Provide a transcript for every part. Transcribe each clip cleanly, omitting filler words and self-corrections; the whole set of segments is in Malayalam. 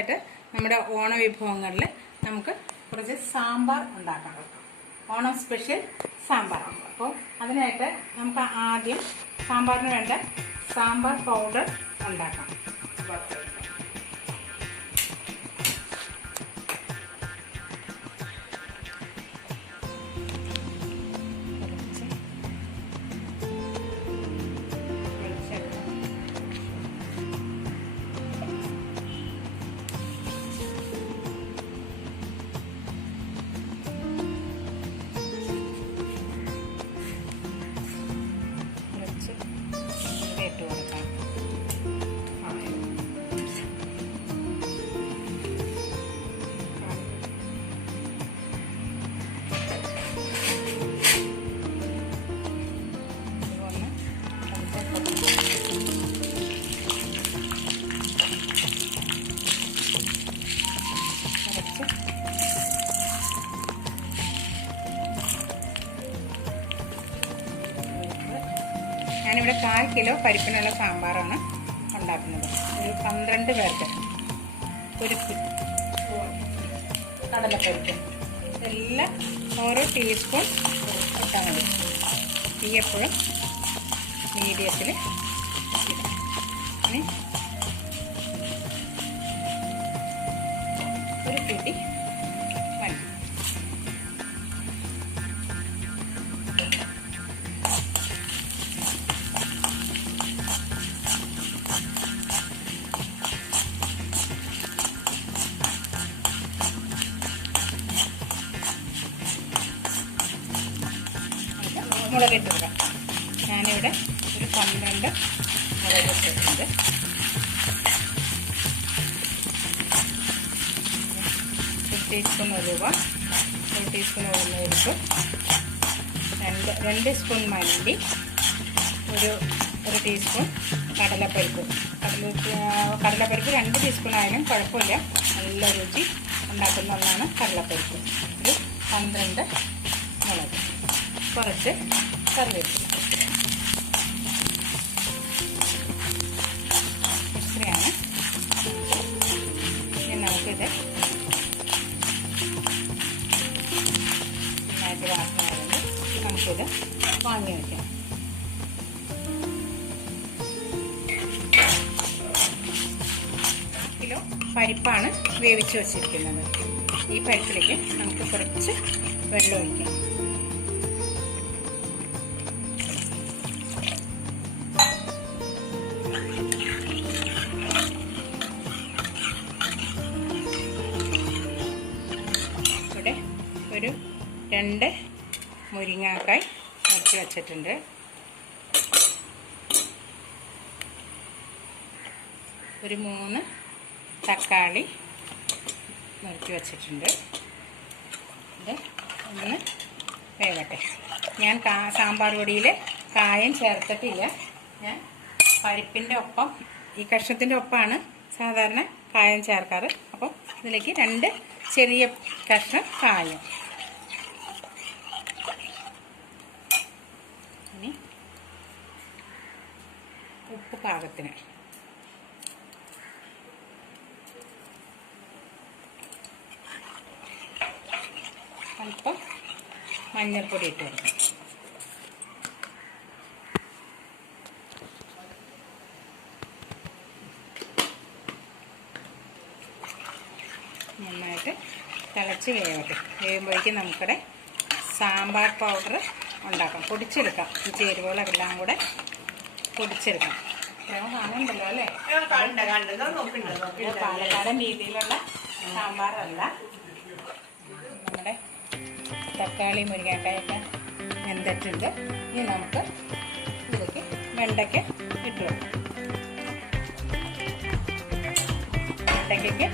ലാസ്റ്റായിട്ട് നമ്മുടെ ഓണ വിഭവങ്ങളിൽ നമുക്ക് കുറച്ച് സാമ്പാർ ഉണ്ടാക്കാം. ഓണം സ്പെഷ്യൽ സാമ്പാർ. അപ്പോൾ അതിനായിട്ട് നമുക്ക് ആദ്യം സാമ്പാറിന് വേണ്ട സാമ്പാർ പൗഡർ ഉണ്ടാക്കാം. ഞാനിവിടെ 1/4 കിലോ പരിപ്പിനുള്ള സാമ്പാറാണ് ഉണ്ടാക്കുന്നത്. ഒരു 12 പേർക്ക് ഒരു കടലപ്പരിപ്പ് എല്ലാം ഓരോ ടീസ്പൂൺ ഇട്ടാൽ മതി. തീ എപ്പോഴും മീഡിയത്തിൽ ഇനി ഒരു പിടി മതി. മുളകിട്ട് കൊടുക്കാം. ഞാനിവിടെ ഒരു 12 മുളക് ഇട്ടിട്ടുണ്ട്. ഒരു ടീസ്പൂൺ ഉലുവ, ഒരു ടീസ്പൂൺ ഉഴുന്നുപരിപ്പ്, 2 സ്പൂൺ മല്ലി, ഒരു ടീസ്പൂൺ കടലപ്പരിപ്പ്. കടലപ്പരിപ്പ് 2 ടീസ്പൂൺ ആയാലും കുഴപ്പമില്ല, നല്ല രുചി ഉണ്ടാക്കുന്ന ഒന്നാണ് കടലപ്പരിപ്പ്. ഒരു 12 മുളക്, കുറച്ച് കറിവേപ്പില. ഇത്രയാണ്. ഇനി നമുക്കിത് നന്നായിട്ട് വാസനയുണ്ട്. നമുക്കിത് വാങ്ങി വയ്ക്കാം. കിലോ പരിപ്പാണ് വേവിച്ച് വച്ചിരിക്കുന്നത്. ഈ പരിപ്പിലേക്ക് നമുക്ക് കുറച്ച് വെള്ളം ഒഴിക്കാം. ഒരു 2 മുരിങ്ങാക്കായ് മുറിച്ച് വച്ചിട്ടുണ്ട്. ഒരു 3 തക്കാളി മുറിച്ച് വച്ചിട്ടുണ്ട്. ഇത് ഒന്ന് വേവട്ടെ. ഞാൻ സാമ്പാർ പൊടിയിൽ കായം ചേർത്തിട്ടില്ല. ഞാൻ പരിപ്പിൻ്റെ ഒപ്പം ഈ കഷ്ണത്തിൻ്റെ ഒപ്പമാണ് സാധാരണ കായം ചേർക്കാറ്. അപ്പം ഇതിലേക്ക് 2 ചെറിയ കഷ്ണം കായം. ഇനി ഉപ്പ് പാകത്തിന്. അല്പം മഞ്ഞൾപ്പൊടി ഇട്ട് കൊടുക്കണം. നന്നായിട്ട് തിളച്ച് വേവട്ടെ. വേവുമ്പോഴേക്കും നമുക്കിവിടെ സാമ്പാർ പൗഡർ ഉണ്ടാക്കാം. പൊടിച്ചെടുക്കാം. ഈ ചേരുവകളെല്ലാം കൂടെ പൊടിച്ചെടുക്കാം. കാണുന്നുണ്ടല്ലോ അല്ലേ? പാലക്കാടൻ രീതിയിലുള്ള സാമ്പാറല്ല. നമ്മുടെ തക്കാളി മുരിങ്ങാക്കായൊക്കെ വെന്തിട്ടുണ്ട്. ഇനി നമുക്ക് ഇതിലേക്ക് വെണ്ടയ്ക്ക ഇട്ട് കൊടുക്കാം. വെണ്ടയ്ക്കയ്ക്ക്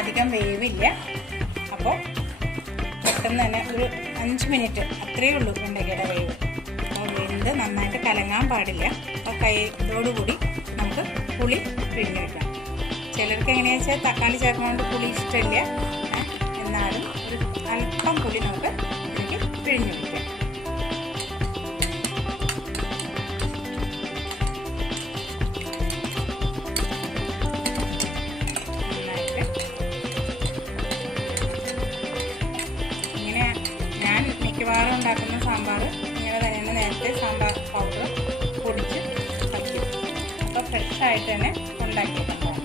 അധികം വേവില്ല. അപ്പോൾ പെട്ടെന്ന് തന്നെ ഒരു 5 മിനിറ്റ് അത്രയേ ഉള്ളൂ വെണ്ടയ്ക്കയുടെ വേവ്. അപ്പോൾ വെന്ത് നന്നായിട്ട് കലങ്ങാൻ പാടില്ല. അപ്പോൾ കൈയോടുകൂടി നമുക്ക് പുളി പിഴിഞ്ഞ് വയ്ക്കാം. ചിലർക്ക് എങ്ങനെയാണെന്ന് വെച്ചാൽ തക്കാളി ചേർക്കുന്നതുകൊണ്ട് പുളി ഇഷ്ടമില്ല. എന്നാലും ഒരു അല്പം പുളി നമുക്ക് ഇതിലേക്ക് പിഴിഞ്ഞ് വയ്ക്കാം. നന്നായിട്ട് നേരത്തെ സാമ്പാർ പൗഡർ പൊടിച്ച് വയ്ക്കും. അപ്പോൾ ഫ്രഷായിട്ട് തന്നെ ഉണ്ടാക്കിയിട്ടുണ്ടാകും.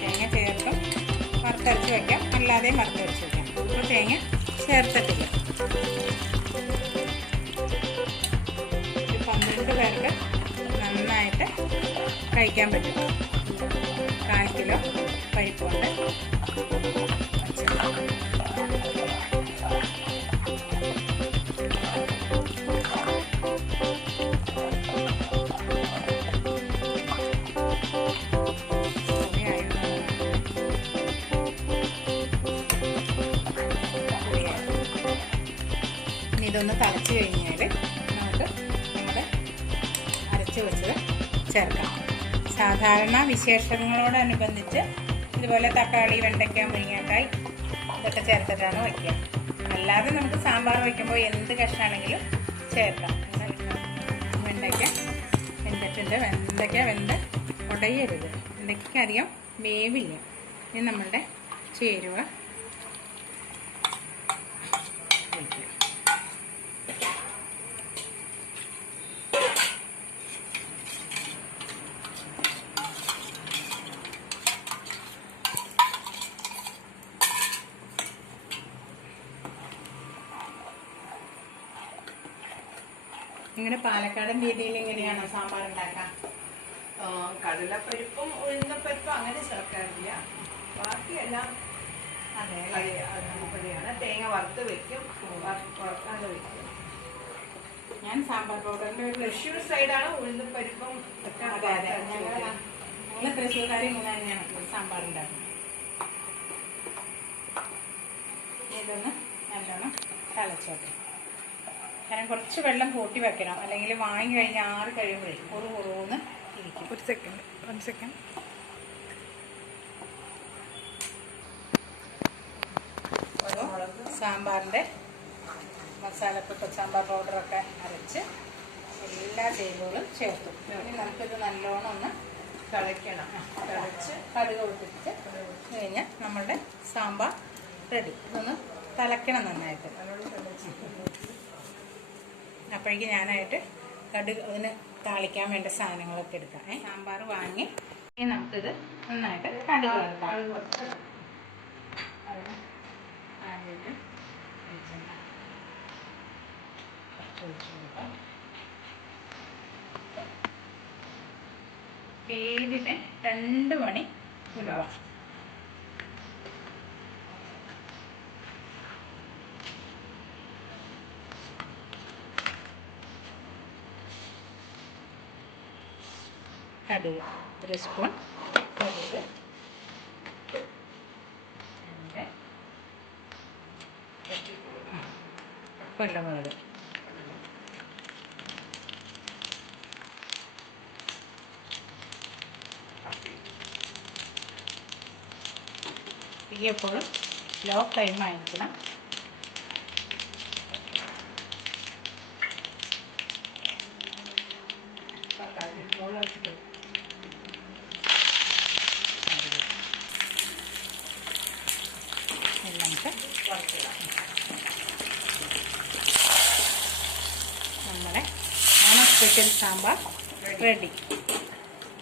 തേങ്ങ ചേർത്തും വറുത്തരച്ച് വയ്ക്കാം, അല്ലാതെയും വറുത്തരച്ച് വയ്ക്കാം. ഇപ്പോൾ തേങ്ങ ചേർത്തിട്ടില്ല. ഒരു 12 പേർക്ക് നന്നായിട്ട് കഴിക്കാൻ പറ്റും. 1/4 കിലോ പരിപ്പുണ്ട്. ഇതൊന്ന് തിളച്ച് കഴിഞ്ഞാൽ നമുക്ക് നമ്മുടെ അരച്ച് വെച്ചത് ചേർക്കാം. സാധാരണ വിശേഷങ്ങളോടനുബന്ധിച്ച് ഇതുപോലെ തക്കാളി, വെണ്ടയ്ക്ക, മുരിങ്ങക്കായ് ഇതൊക്കെ ചേർത്തിട്ടാണ് വയ്ക്കുക. അല്ലാതെ നമുക്ക് സാമ്പാർ വയ്ക്കുമ്പോൾ എന്ത് കഷ്ണമാണെങ്കിലും ചേർക്കാം. വെണ്ടയ്ക്ക വെന്തിട്ടുണ്ട്. വെണ്ടയ്ക്ക വെന്ത് ഉടയരുത്. വെണ്ടയ്ക്ക അധികം വേവില്ല. ഇത് നമ്മളുടെ ചേരുവ വയ്ക്കുക. ഇങ്ങനെ പാലക്കാടൻ രീതിയിൽ എങ്ങനെയാണോ സാമ്പാർ ഉണ്ടാക്കാം? കടലപ്പരിപ്പും ഉഴുന്നപ്പരിപ്പും അങ്ങനെ ചേർക്കാറില്ല. ബാക്കിയെല്ലാം അതുപോലെയാണ്. തേങ്ങ വറുത്ത് വെക്കും, വറുക്കാതെ വെക്കും. ഞാൻ സാമ്പാർ പൗഡറിൻ്റെ ഒരു തൃശ്ശൂർ സൈഡാണ് ഉഴുന്നപ്പരിപ്പും. അതെ അതെ, ഞങ്ങൾ തൃശ്ശൂർക്കാർ ഇങ്ങനെ തന്നെയാണ് സാമ്പാർ ഉണ്ടാക്കുന്നത്. ഇതൊന്ന് നല്ലോണം തിളച്ചോട്ടെ. കാരണം കുറച്ച് വെള്ളം കൂട്ടി വെക്കണം, അല്ലെങ്കിൽ വാങ്ങി കഴിഞ്ഞ് ആറ് കഴിയുമ്പോഴേ കുറൂന്ന് ഇരിക്കും. ഒരു സെക്കൻഡ്. സാമ്പാറിൻ്റെ മസാലപ്പൊടി, സാമ്പാർ പൗഡറൊക്കെ അരച്ച് എല്ലാ ചേരുവകളും ചേർത്തു. ഇനി നമുക്കിത് നല്ലോണം ഒന്ന് തിളയ്ക്കണം. തിളച്ച് കടുക് പൊട്ടിച്ച് കഴിഞ്ഞാൽ നമ്മളുടെ സാമ്പാർ റെഡി. ഇതൊന്ന് തിളയ്ക്കണം നന്നായിട്ട്. അപ്പോഴേക്ക് ഞാനായിട്ട് കടുക് അതിന് താളിക്കാൻ വേണ്ട സാധനങ്ങളൊക്കെ എടുക്കാം. സാമ്പാർ വാങ്ങി നമുക്കിത് നന്നായിട്ട് കടുക് വറുക്കാം. പേരിന് 2 മണി ഉലുവ. കടുക് 1 സ്പൂൺ കടുക്, കൊല്ലമുളക്, തീ എപ്പോഴും ലോ ഫ്ലെയിം ആയിരിക്കണം. നമ്മുടെ ഓണം സ്പെഷ്യൽ സാമ്പാർ റെഡി.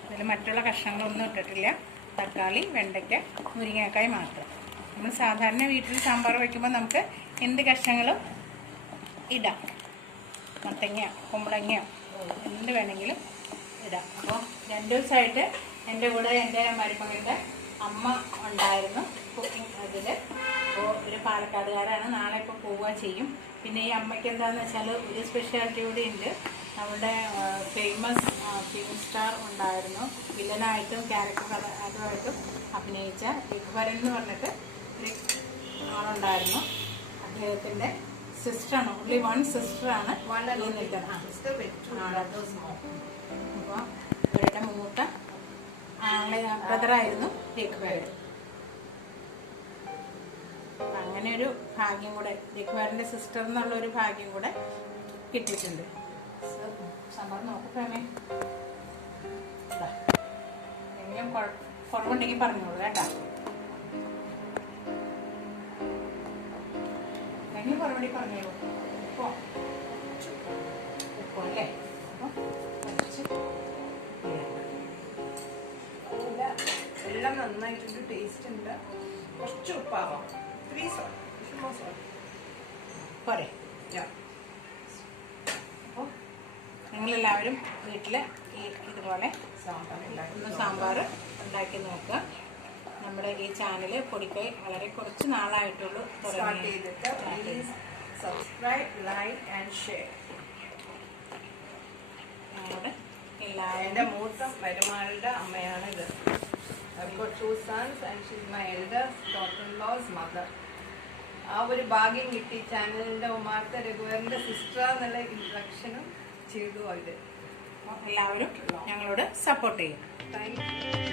ഇതിൽ മറ്റുള്ള കഷ്ണങ്ങളൊന്നും ഇട്ടിട്ടില്ല. തക്കാളി, വെണ്ടയ്ക്ക, മുരിങ്ങക്കായ് മാത്രം. നമ്മൾ സാധാരണ വീട്ടിൽ സാമ്പാർ വയ്ക്കുമ്പോൾ നമുക്ക് എന്ത് കഷ്ണങ്ങളും ഇടാം. മത്തങ്ങ, കുമ്പളങ്ങ, എന്ത് വേണമെങ്കിലും ഇടാം. അപ്പോൾ 2 ദിവസമായിട്ട് എൻ്റെ കൂടെ എൻ്റെ മരുമകളുടെ അമ്മ ഉണ്ടായിരുന്നു കുക്കിംഗ് അതിൽ. അപ്പോൾ ഒരു പാലക്കാടുകാരാണ്. നാളെ ഇപ്പോൾ പോവുക ചെയ്യും. പിന്നെ ഈ അമ്മയ്ക്ക് എന്താണെന്ന് വെച്ചാൽ ഒരു സ്പെഷ്യാലിറ്റി കൂടി ഉണ്ട്. നമ്മുടെ ഫേമസ് ഫിലിം സ്റ്റാർ ഉണ്ടായിരുന്നു, വില്ലനായിട്ടും ക്യാരക്ടർ അതുമായിട്ടും അഭിനയിച്ച രഘുവരൻ എന്ന് പറഞ്ഞിട്ട് ഒരു ആളുണ്ടായിരുന്നു. അദ്ദേഹത്തിൻ്റെ സിസ്റ്ററാണ്, ഓൺലി 1 സിസ്റ്ററാണ് ഈ നിൽക്കുന്നത്. അപ്പോൾ ഇവരുടെ മൂത്ത ബ്രദറായിരുന്നു രഘുവരൻ. അങ്ങനെ ഒരു ഭാഗ്യം കൂടെ, രഘുവരൻ്റെ സിസ്റ്റർ എന്നുള്ളൊരു ഭാഗ്യം കൂടെ കിട്ടിയിട്ടുണ്ട്. സാമ്പാർ നോക്കട്ടെ. എന്തെങ്കിലും കുറവുണ്ടെങ്കിൽ പറഞ്ഞോളൂ കേട്ടോ. നിങ്ങൾ മറുപടി പറഞ്ഞോളൂ. ഉപ്പോ അല്ലേ? അപ്പോൾ കുറച്ച് എല്ലാം നന്നായിട്ടൊരു ടേസ്റ്റ് ഉണ്ട്. കുറച്ച് ഉപ്പാവാം. 3 salt. പോരെ? അപ്പോൾ നിങ്ങളെല്ലാവരും വീട്ടിൽ ഇതുപോലെ ഒന്ന് സാമ്പാർ ഉണ്ടാക്കി നോക്കുക. നമ്മുടെ ഈ ചാനൽ പൊടിക്കൈ വളരെ കുറച്ച് നാളായിട്ടുള്ളൂ സ്റ്റാർട്ട് ചെയ്തിട്ട് please subscribe, like and share. ഞങ്ങളുടെ എല്ലാവരും എൻ്റെ മൂത്ത മരുമകളുടെ അമ്മയാണിത്. I've got 2 sons and she's my elder daughter-in-law's mother. ആ ഒരു ഭാഗ്യം കിട്ടി. ചാനലിൻ്റെ ഉമാർത്ത രഘുവരൻ്റെ സിസ്റ്റർ എന്നുള്ള ഇൻട്രക്ഷനും ചെയ്തു. ഇത് എല്ലാവരും ഞങ്ങളോട് സപ്പോർട്ട് ചെയ്യും. Thank you.